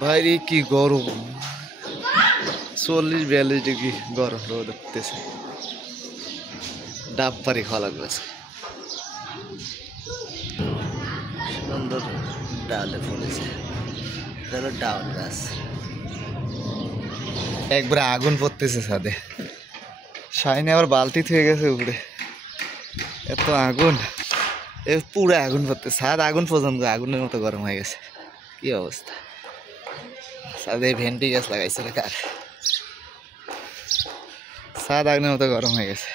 ভাই কি গরম 40-42 ডিগ্রি গরম রোদ উঠতেছে ডাব পারি খাওয়া লাগবে সুন্দর ডালে ফলেছে ডাল গাছ একবার আগুন পড়তেছে ছাদে শাইনে আবার বালতি থেকে গেছে উপরে এত আগুন পুরো আগুন পড়তেছে ছাদ আগুন পর্যন্ত আগুনের মতো গরম হয়ে গেছে কি অবস্থা ছাদে ভেন্ডি গাছ লাগাইছে রে কার ছাদ আগুনের মতো গরম হয়ে গেছে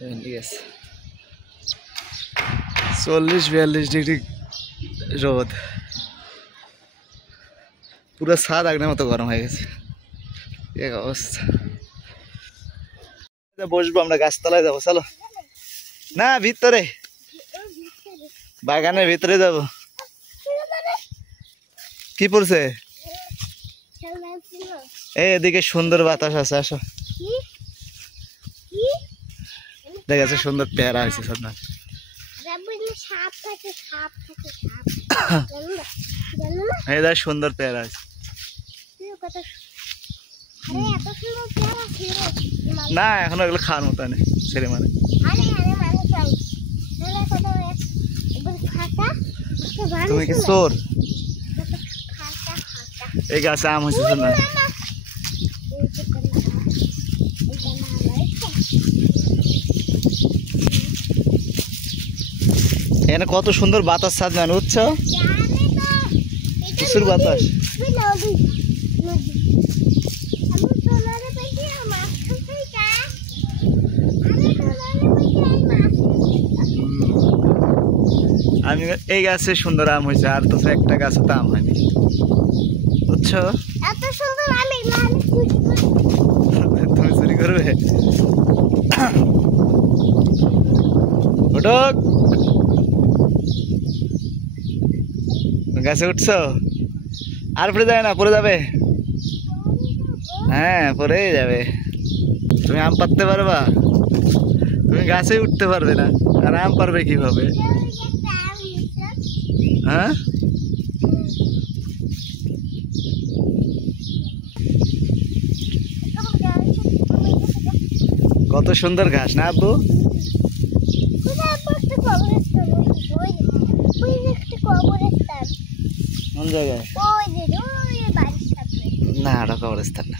ভেন্ডি গাছ 40-42 ডিগ্রি রোদ পুরো ছাদ আগুনের মতো গরম হয়ে গেছে এক অবস্থা বসবো আমরা গাছতলায় যাবো চলো না ভিতরে বাগানের ভিতরে যাবো কি পড়ছে এদিকে সুন্দর বাতাস আছে আসো দেখা যাচ্ছে সুন্দর পেয়ারা হয়েছে আপনার সুন্দর পেয়ারা আছে না এখন ওগুলো খাওয়ার মতো নেই ছেলে মানে তুমি কি চোর এই গাছে আম হয়েছে না এখানে কত সুন্দর বাতাস ছাদ মানে বুঝছো প্রচুর বাতাস আমি এই গাছে সুন্দর আম হয়েছে আর তো একটা গাছে তো আম হয়নি বুঝছো তুমি চুরি করবে গাছে উঠছো আর পরে যাবে না পরে যাবে হ্যাঁ পরে যাবে তুমি আম পাড়তে পারবা তুমি গাছে উঠতে পারবে না আর আম পারবে কিভাবে হ্যাঁ কত সুন্দর ঘাস না আব্বু কোন জায়গায় না ওটা কবরস্থান না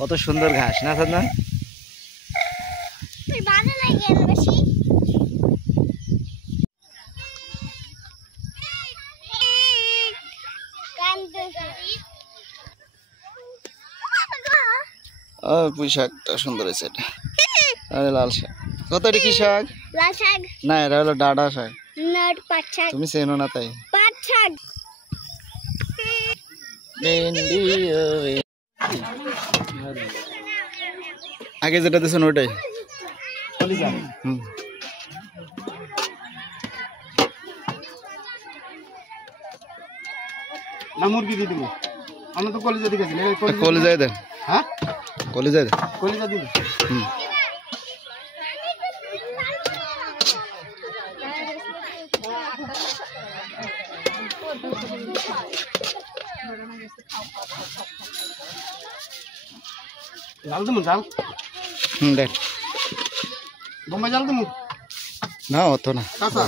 কত সুন্দর ঘাস না না পুঁই শাকটা সুন্দর হয়েছে এটা লাল শাক কত এটা কি শাক লাল শাক না এটা হলো ডাঁটা শাক পাট শাক তুমি চেনো না তাই পাট শাক আগে যেটা দিয়েছেন ওটাই না মুরগি দিয়ে দিব আমরা তো কলেজে দিকেছি কলেজায় দেন হ্যাঁ কলেজায় দেন কলেজে দিব জাল দেবো জাল দেখ বোম্বাই জাল দেবো না অত না কাঁচা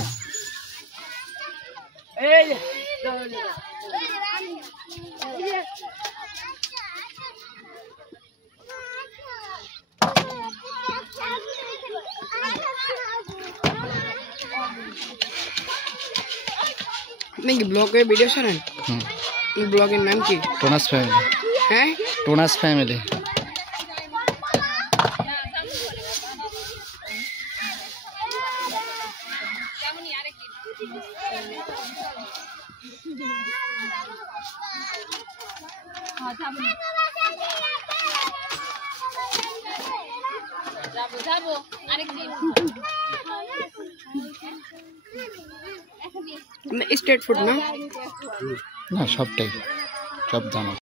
নাকি ব্লগে ভিডিও ছাড়েন ব্লগের নাম কি টোনাস ফ্যামিলি হ্যাঁ টোনাস ফ্যামিলি স্ট্রিট ফুড না না সবটাই সব জানো